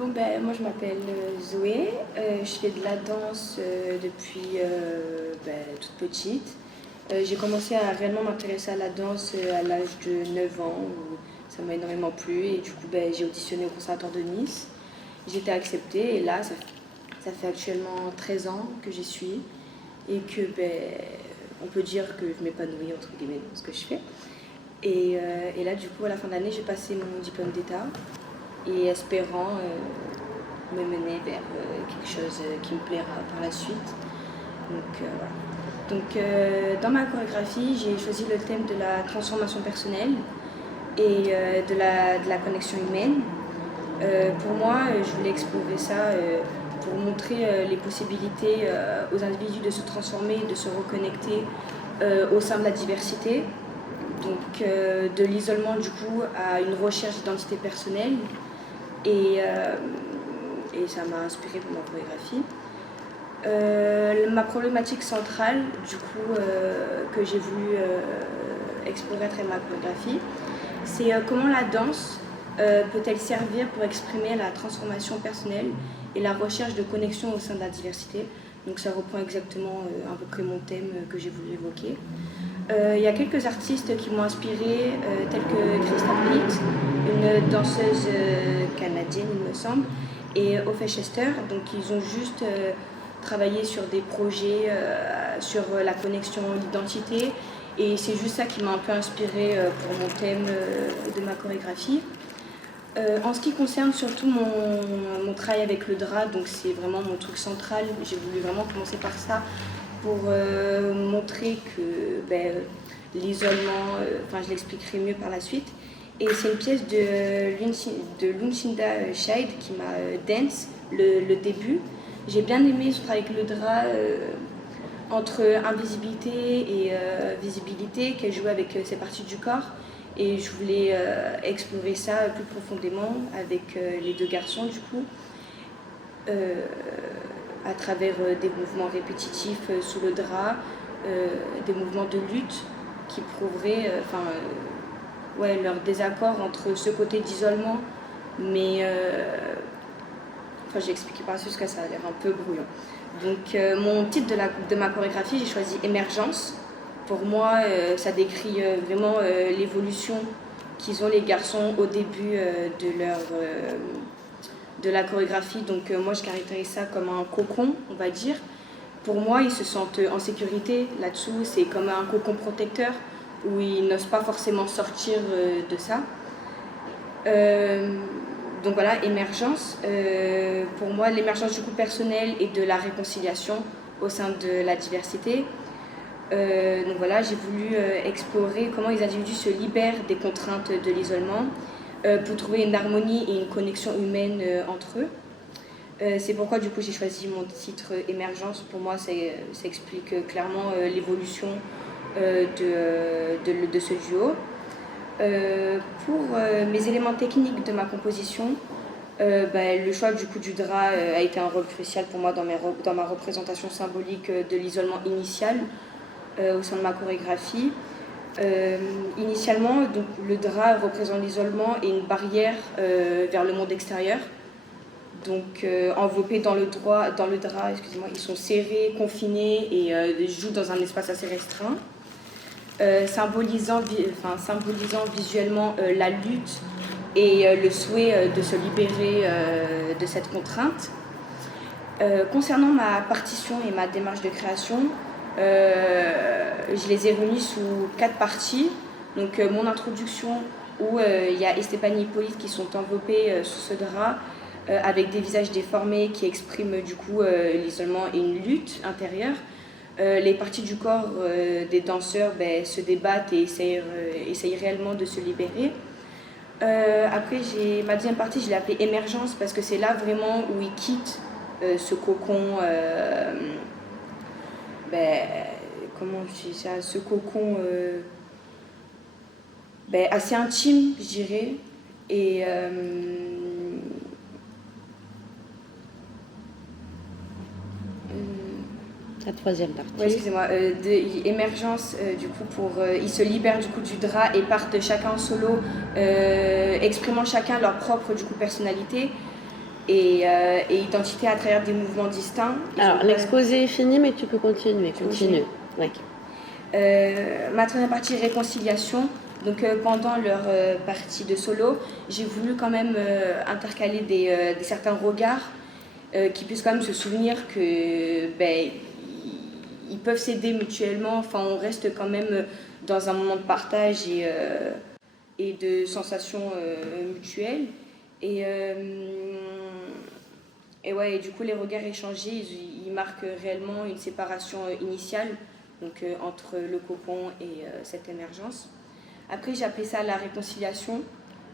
Bon, ben, moi je m'appelle Zoé, je fais de la danse depuis toute petite. J'ai commencé à réellement m'intéresser à la danse à l'âge de 9 ans, où ça m'a énormément plu et du coup ben, j'ai auditionné au Conservatoire de Nice. J'ai été acceptée et là ça fait actuellement 13 ans que j'y suis et que on peut dire que je m'épanouis entre guillemets dans ce que je fais. Et là du coup à la fin de l'année j'ai passé mon diplôme d'état et espérant me mener vers quelque chose qui me plaira par la suite. Voilà. Dans ma chorégraphie, j'ai choisi le thème de la transformation personnelle et de la connexion humaine. Pour moi, je voulais explorer ça pour montrer les possibilités aux individus de se transformer, de se reconnecter au sein de la diversité. Donc de l'isolement du coup à une recherche d'identité personnelle et ça m'a inspirée pour ma chorégraphie. Ma problématique centrale du coup que j'ai voulu explorer à travers ma chorégraphie, c'est comment la danse peut-elle servir pour exprimer la transformation personnelle et la recherche de connexion au sein de la diversité. Donc ça reprend exactement à peu près mon thème que j'ai voulu évoquer. Il y a quelques artistes qui m'ont inspirée, tels que Crystal Beat, une danseuse canadienne il me semble, et Ophe Chester. Donc ils ont juste travaillé sur des projets sur la connexion d'identité et c'est juste ça qui m'a un peu inspirée pour mon thème de ma chorégraphie. En ce qui concerne surtout mon travail avec le drap, donc c'est vraiment mon truc central, j'ai voulu vraiment commencer par ça pour montrer que l'isolement, je l'expliquerai mieux par la suite. Et c'est une pièce de Lucinda Shide qui m'a dance, le début. J'ai bien aimé ce travail avec le drap entre invisibilité et visibilité qu'elle jouait avec ses parties du corps. Et je voulais explorer ça plus profondément avec les deux garçons du coup, à travers des mouvements répétitifs sous le drap, des mouvements de lutte qui prouveraient leur désaccord entre ce côté d'isolement, mais j'ai expliqué par dessus parce que ça a l'air un peu brouillon. Donc mon titre de ma chorégraphie, j'ai choisi Émergence. Pour moi, ça décrit vraiment l'évolution qu'ils ont les garçons au début de la chorégraphie. Donc moi, je caractérise ça comme un cocon, on va dire. Pour moi, ils se sentent en sécurité là-dessous. C'est comme un cocon protecteur où ils n'osent pas forcément sortir de ça. Donc voilà, émergence. Pour moi, l'émergence du coup personnel et de la réconciliation au sein de la diversité. Donc voilà, j'ai voulu explorer comment les individus se libèrent des contraintes de l'isolement pour trouver une harmonie et une connexion humaine entre eux. C'est pourquoi du coup j'ai choisi mon titre Émergence. Pour moi, ça explique clairement l'évolution de ce duo. Pour mes éléments techniques de ma composition, le choix du coup du drap a été un rôle crucial pour moi dans ma représentation symbolique de l'isolement initial au sein de ma chorégraphie. Initialement, donc, le drap représente l'isolement et une barrière vers le monde extérieur. Donc enveloppés dans le drap, ils sont serrés, confinés et jouent dans un espace assez restreint. Symbolisant visuellement la lutte et le souhait de se libérer de cette contrainte. Concernant ma partition et ma démarche de création, je les ai réunis sous 4 parties. Donc mon introduction où il y a Esteban et Hippolyte qui sont enveloppés sous ce drap avec des visages déformés qui expriment du coup l'isolement et une lutte intérieure. Les parties du corps des danseurs se débattent et essayent réellement de se libérer. Après, ma deuxième partie, je l'ai appelée Émergence parce que c'est là vraiment où ils quittent ce cocon, comment je dis ça, ce cocon assez intime, je dirais. Et la troisième partie. Oui, excusez-moi. Émergence, du coup, ils se libèrent du coup du drap et partent chacun en solo, exprimant chacun leur propre du coup personnalité. et identité à travers des mouvements distincts. Alors, l'exposé est fini, mais tu peux continuer. Continue. Ouais. Ma troisième partie, réconciliation. Donc pendant leur partie de solo, j'ai voulu quand même intercaler des certains regards qui puissent quand même se souvenir que ils peuvent s'aider mutuellement. Enfin, on reste quand même dans un moment de partage et de sensations mutuelles. Et ouais, et du coup, les regards échangés, ils marquent réellement une séparation initiale donc, entre le cocon et cette émergence. Après, j'ai appelé ça la réconciliation.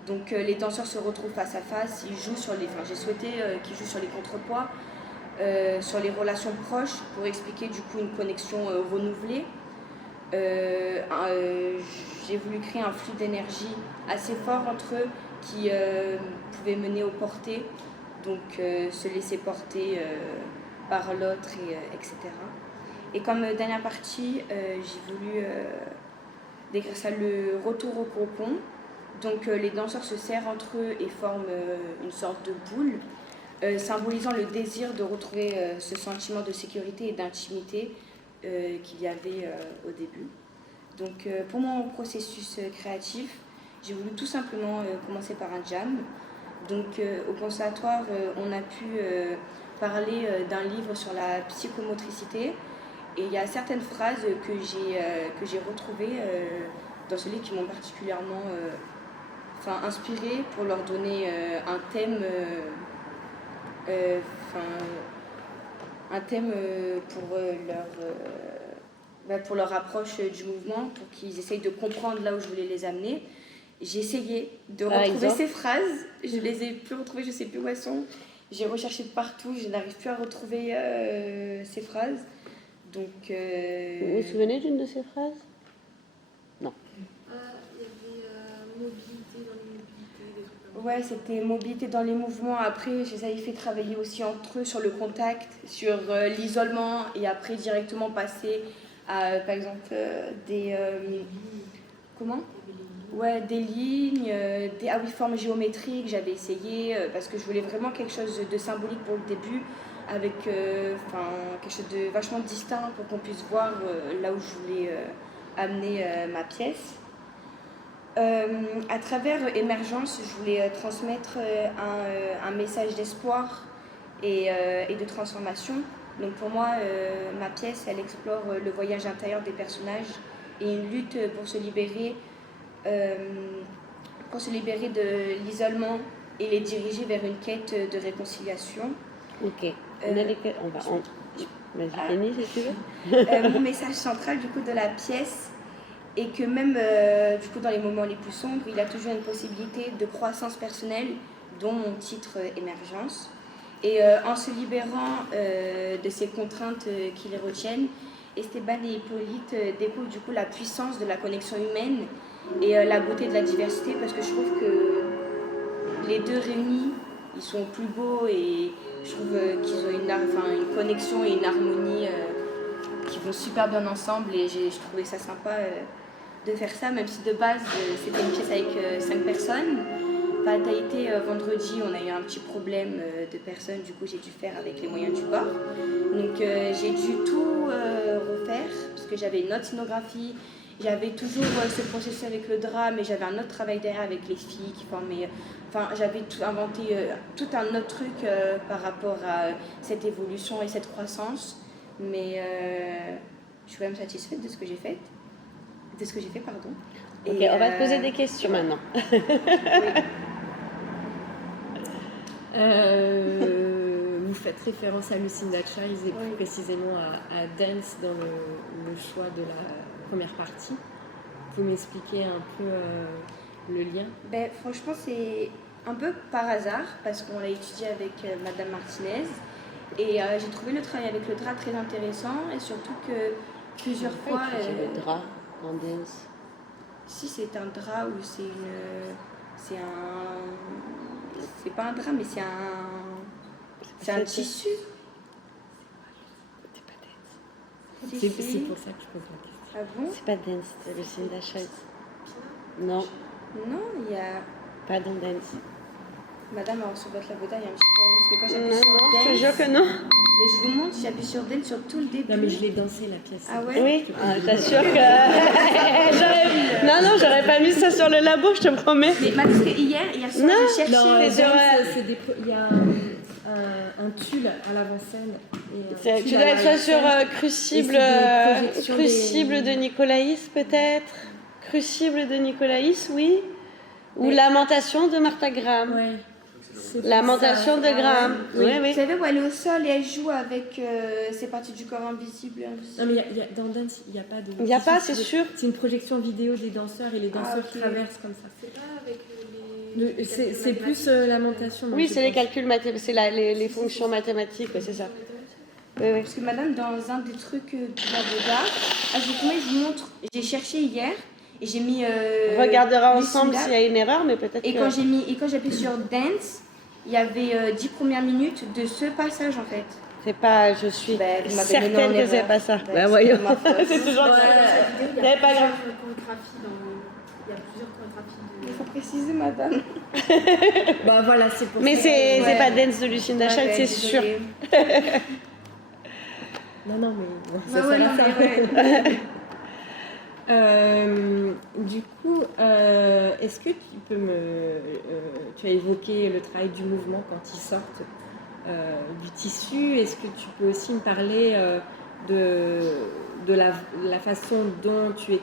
Donc, les danseurs se retrouvent face à face, ils jouent sur les... Enfin, j'ai souhaité qu'ils jouent sur les contrepoids, sur les relations proches, pour expliquer du coup une connexion renouvelée. J'ai voulu créer un flux d'énergie assez fort entre eux qui pouvait mener aux portées, donc se laisser porter par l'autre, etc. Et comme dernière partie, j'ai voulu décrire ça le retour au cocon. Donc les danseurs se serrent entre eux et forment une sorte de boule, symbolisant le désir de retrouver ce sentiment de sécurité et d'intimité qu'il y avait au début. Donc pour mon processus créatif, j'ai voulu tout simplement commencer par un jam. Donc au conservatoire, on a pu parler d'un livre sur la psychomotricité. Et il y a certaines phrases que j'ai retrouvées dans ce livre qui m'ont particulièrement inspirée pour leur donner un thème, pour leur approche du mouvement, pour qu'ils essayent de comprendre là où je voulais les amener. J'ai essayé de retrouver ces phrases, je les ai plus retrouvées, je ne sais plus où elles sont. J'ai recherché de partout, je n'arrive plus à retrouver ces phrases. Donc, Vous vous souvenez d'une de ces phrases? Non. Il y avait mobilité dans les mobilités, des trucs comme ça. Ouais, c'était mobilité dans les mouvements. Après, je les avais fait travailler aussi entre eux sur le contact, sur l'isolement, et après directement passer à, par exemple, des... comment ? Ouais, des lignes, des formes géométriques, j'avais essayé, parce que je voulais vraiment quelque chose de symbolique pour le début, avec quelque chose de vachement distinct pour qu'on puisse voir là où je voulais amener ma pièce. À travers Émergence, je voulais transmettre un message d'espoir et de transformation. Donc pour moi, ma pièce, elle explore le voyage intérieur des personnages et une lutte pour se libérer de l'isolement et les diriger vers une quête de réconciliation. Ok. Vas-y, finis si tu veux. Mon message central du coup de la pièce est que même du coup dans les moments les plus sombres, il y a toujours une possibilité de croissance personnelle, dont mon titre Émergence. Et en se libérant de ces contraintes qui les retiennent, Esteban et Hippolyte découvrent du coup la puissance de la connexion humaine et la beauté de la diversité, parce que je trouve que les deux réunis, ils sont plus beaux et je trouve qu'ils ont une connexion et une harmonie qui vont super bien ensemble, et j'ai trouvé ça sympa de faire ça, même si de base c'était une pièce avec 5 personnes. À Tahiti, vendredi, on a eu un petit problème de personnes, du coup j'ai dû faire avec les moyens du bord. Donc j'ai dû tout refaire, parce que j'avais une autre scénographie, j'avais toujours ce processus avec le drap, mais j'avais un autre travail derrière avec les filles qui formaient. J'avais tout inventé tout un autre truc par rapport à cette évolution et cette croissance. Mais je suis quand même satisfaite de ce que j'ai fait. Pardon. Ok, on va te poser des questions maintenant. Oui. Vous faites référence à Lucinda Childs et plus précisément à Dance dans le choix de la première partie. Vous pouvez m'expliquer un peu le lien? Franchement, c'est un peu par hasard, parce qu'on l'a étudié avec Madame Martinez. Et j'ai trouvé le travail avec le drap très intéressant, et surtout que plusieurs fois... le drap en Dance. Si, c'est un drap ou c'est pas un drap, mais c'est un tissu. C'est pas Dance. C'est pour ça que je pose la question. Ah bon? C'est pas Dance, c'est Lucinda Childs. Non. Non, il y a... Pas dans Dance. Madame, alors sur votre lavoda, il y a un petit problème parce que quand Non, j'appuie sur non, je te dance, jure que non. mais je vous montre, j'appuie sur dance sur tout le début. Non, mais je l'ai dansé la pièce. Ah ouais? Oui, j'assure que. Non, j'aurais pas mis ça sur le labo, je te promets. Mais parce que hier soir, Non, j'ai cherché. Non, c'est sur, il y a un tulle à l'avant-scène. Et un Tu tulle dois à être l'arrière-scène. sur Crucible, Et c'est des projections Crucible des- de Nicolaïs, peut-être. Crucible de Nicolaïs, oui. Ou Mais- Lamentation de Martha Graham. Ouais. C'est Lamentation de ça. Graham. Oui. Oui, oui. Vous savez où elle est au sol et elle joue avec ces parties du corps invisible. Non, mais dans Dance, il n'y a pas de. Il n'y a pas, c'est sûr. C'est une projection vidéo des danseurs et les danseurs ok. traversent comme ça. C'est pas avec C'est plus lamentation. Oui, je c'est les pense. calculs mathématiques, c'est les fonctions mathématiques, ouais, c'est ça. Oui, oui. Parce que madame, dans un des trucs de la Boda, je vous montre, j'ai cherché hier et j'ai mis. On regardera les ensemble syllabes. s'il y a une erreur, mais peut-être Et que... quand j'ai appuyé sur dance, il y avait 10 premières minutes de ce passage en fait. C'est pas... Je suis Ben, vous m'avez mis en certaine que c'est erreur. pas ça. Ben, Ben c'est voyons, ma faute. c'est toujours ça. Il y C'est a pas grave. plusieurs chorégraphies il y a plusieurs chorégraphies Il faut préciser madame. Bah voilà, c'est pour Mais ça. c'est Ouais. pas Dance de Lucinda Child, c'est sûr. Désolée. Non, mais bon, ça Ouais, ouais, sert non, à ça. mais ouais. Du coup, est-ce que tu peux tu as évoqué le travail du mouvement quand ils sortent du tissu. Est-ce que tu peux aussi me parler de la façon dont tu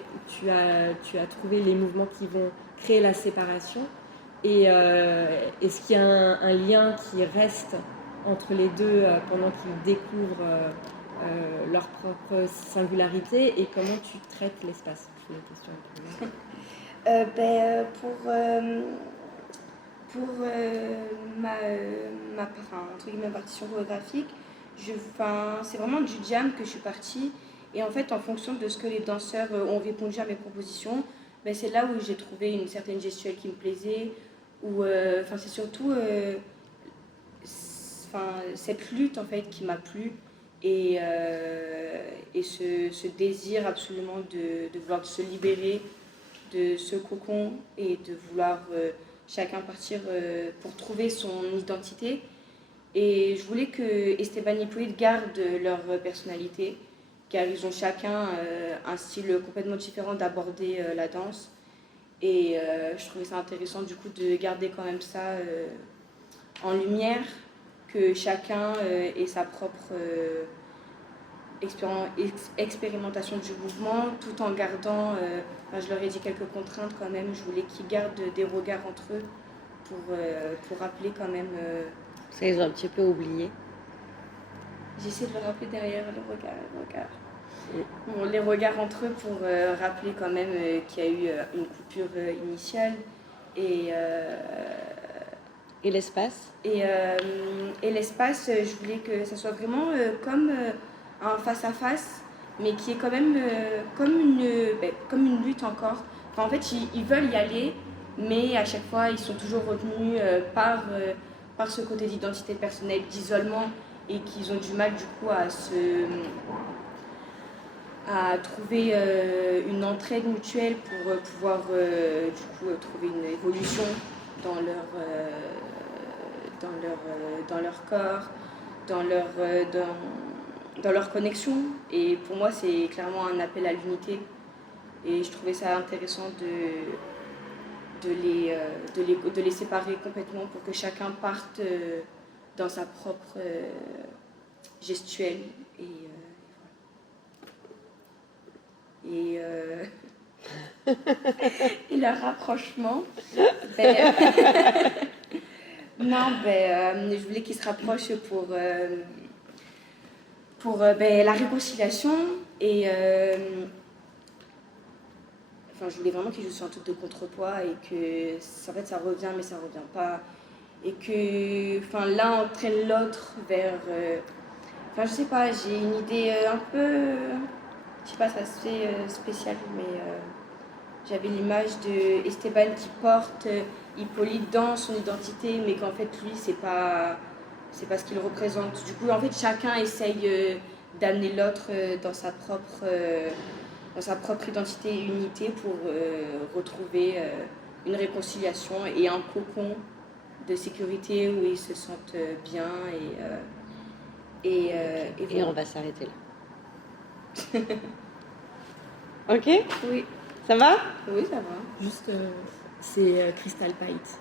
as trouvé les mouvements qui vont créer la séparation? Et est-ce qu'il y a un lien qui reste entre les deux pendant qu'ils découvrent leur propre singularité, et comment tu traites l'espace? C'est une question un peu large. Pour entre guillemets, partition chorégraphique, c'est vraiment du jam que je suis partie. Et en fait, en fonction de ce que les danseurs ont répondu à mes propositions, c'est là où j'ai trouvé une certaine gestuelle qui me plaisait. C'est surtout cette lutte en fait qui m'a plu. Et ce désir absolument de vouloir se libérer de ce cocon et de vouloir chacun partir pour trouver son identité. Et je voulais que Esteban et Hippolyte gardent leur personnalité, car ils ont chacun un style complètement différent d'aborder la danse. Et je trouvais ça intéressant du coup de garder quand même ça en lumière, que chacun ait sa propre expérimentation du mouvement, tout en gardant, je leur ai dit quelques contraintes quand même, je voulais qu'ils gardent des regards entre eux pour rappeler quand même... Ça, ils ont un petit peu oublié. J'essaie de le rappeler derrière le regard. Bon, les regards entre eux pour rappeler quand même qu'il y a eu une coupure initiale et l'espace? Et l'espace, je voulais que ça soit vraiment comme un face-à-face, mais qui est quand même comme une lutte encore. En fait, ils veulent y aller, mais à chaque fois, ils sont toujours retenus par ce côté d'identité personnelle, d'isolement, et qu'ils ont du mal du coup à trouver une entraide mutuelle pour pouvoir du coup trouver une évolution dans leur corps, dans leur connexion. Et pour moi, c'est clairement un appel à l'unité. Et je trouvais ça intéressant de les séparer complètement pour que chacun parte dans sa propre gestuelle. Et leur rapprochement. Je voulais qu'ils se rapprochent pour la réconciliation. Et je voulais vraiment qu'ils jouent sur un truc de contrepoids et que en fait ça revient mais ça revient pas. Et que l'un entraîne l'autre vers... je sais pas, j'ai une idée un peu... Je sais pas, ça se fait spécial, mais j'avais l'image de Esteban qui porte Hippolyte dans son identité, mais qu'en fait lui c'est pas ce qu'il représente. Du coup en fait chacun essaye d'amener l'autre dans sa propre identité et unité pour retrouver une réconciliation et un cocon de sécurité où ils se sentent bien et Et voilà. on va s'arrêter là. Ok? Oui, Ça va? oui, ça va. Juste, c'est Crystal Pite.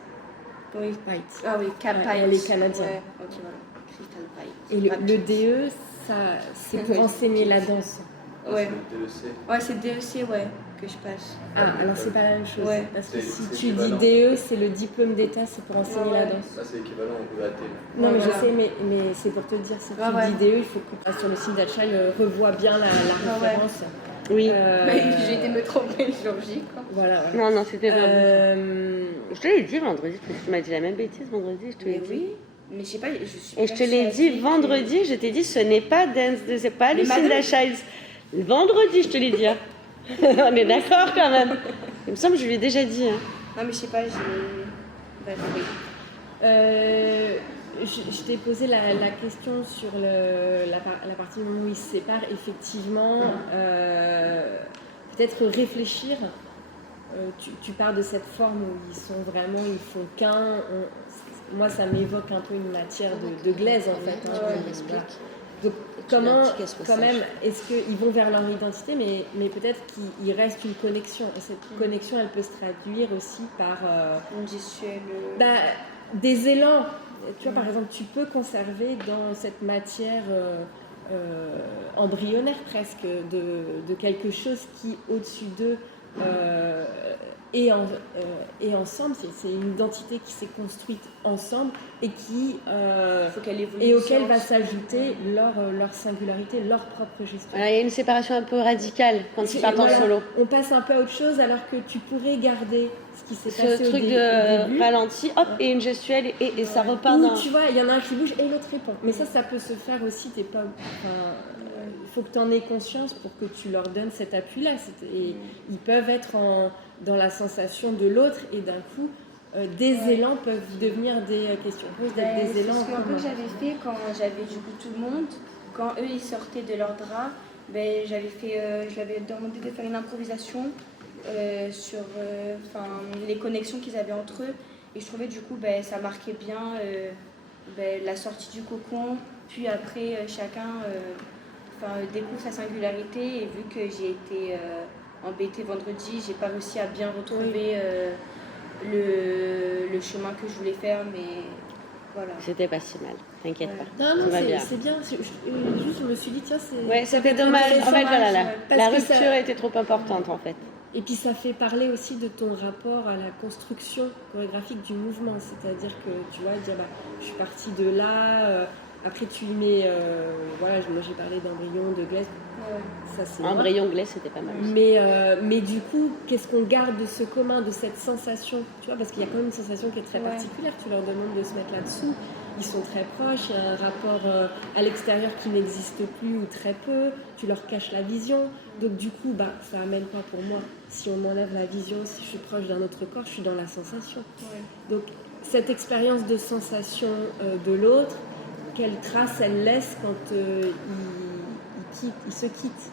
Oui. Pite. Ah oui, Cap Ouais, Pite. elle est canadienne. Ouais, ok, voilà. Crystal Pite. Et le Rapide. DE, ça, c'est pour enseigner la danse. Ouais. C'est le DEC. Ouais, c'est DEC, ouais, que je passe. Ah, alors c'est pas la même chose. Ouais. Parce que C'est- si c'est tu dis équivalent. DE, c'est le diplôme d'État, c'est pour enseigner Ouais, la ouais. danse. Là, c'est équivalent au EAT. Non, mais Voilà. je sais, mais c'est pour te dire, si tu Ouais, ouais. dis DE, il faut que sur le site d'Achal, revois bien la ouais. référence. Oui. J'ai été me tromper le jour J, quoi. Voilà. voilà. Non, non, c'était vraiment. Je te l'ai dit vendredi, tu m'as dit la même bêtise vendredi, je te l'ai Mais dit. oui, mais je sais pas, je suis Et je te l'ai dit persuadée que- vendredi, je t'ai dit ce n'est pas Dance, c'est pas Mais Lucinda madame- Childs. Vendredi, je te l'ai dit. Hein. On est d'accord quand même. Il me semble que je lui ai déjà dit. Hein. Non, mais je sais pas, j'ai. Bref, oui. Je t'ai posé la question sur la partie du moment où ils se séparent. Effectivement, peut-être réfléchir. Tu pars de cette forme où ils sont vraiment, ils font qu'un. Moi, ça m'évoque un peu une matière de glaise en fait. Hein. Ouais. Voilà. Donc, comment, quand même, est-ce qu'ils vont vers leur identité, mais peut-être qu'il reste une connexion. Et cette connexion, elle peut se traduire aussi par Une gestuelle. des élans. Tu vois, par exemple, tu peux conserver dans cette matière embryonnaire presque de quelque chose qui, au-dessus d'eux, est ensemble. C'est une identité qui s'est construite ensemble et qui Faut qu'elle évolue. et auquel va s'ajouter leur singularité, leur propre gestion. Voilà, il y a une séparation un peu radicale quand ils partent en Voilà, solo. on passe un peu à autre chose alors que tu pourrais garder ce qui s'est passé Ce au truc au de début. ralenti, hop, et une gestuelle, et ça repart Ou dans. tu vois, il y en a un qui bouge et l'autre répond. Mais ça peut se faire aussi. T'es pas. Il faut que tu en aies conscience pour que tu leur donnes cet appui-là. Et ils peuvent être dans la sensation de l'autre et d'un coup, des élans peuvent devenir des questions. Ben, Des c'est élans. ce que communs. j'avais fait quand j'avais du coup tout le monde. Quand eux ils sortaient de leur drap, ben, je leur avais demandé de faire une improvisation sur les connexions qu'ils avaient entre eux. Et je trouvais du coup ben, ça marquait bien la sortie du cocon. Puis après chacun découvre sa singularité. Et vu que j'ai été embêtée vendredi, j'ai pas réussi à bien retrouver le chemin que je voulais faire, mais voilà. C'était pas si mal, t'inquiète Ouais. pas. Non, Ça va bien. c'est bien. Juste, je me suis dit, tiens, c'est. Ouais, c'était ça fait dommage. très En fait, voilà, dommage, la parce que rupture ça- était trop importante en fait. Et puis ça fait parler aussi de ton rapport à la construction chorégraphique du mouvement. C'est-à-dire que tu vois, dire bah, je suis partie de là, après tu mets, voilà, moi j'ai parlé d'embryon, de glace, ça c'est moi. Embryon glace, c'était pas mal. Mais du coup, qu'est-ce qu'on garde de ce commun, de cette sensation, tu vois, parce qu'il y a quand même une sensation qui est très Ouais. particulière. Tu leur demandes de se mettre là-dessous, ils sont très proches, il y a un rapport à l'extérieur qui n'existe plus ou très peu, tu leur caches la vision, donc du coup, bah, ça amène pas pour moi. Si on enlève la vision, si je suis proche d'un autre corps, je suis dans la sensation. Ouais. Donc cette expérience de sensation de l'autre, quelle trace elle laisse quand ils se quittent.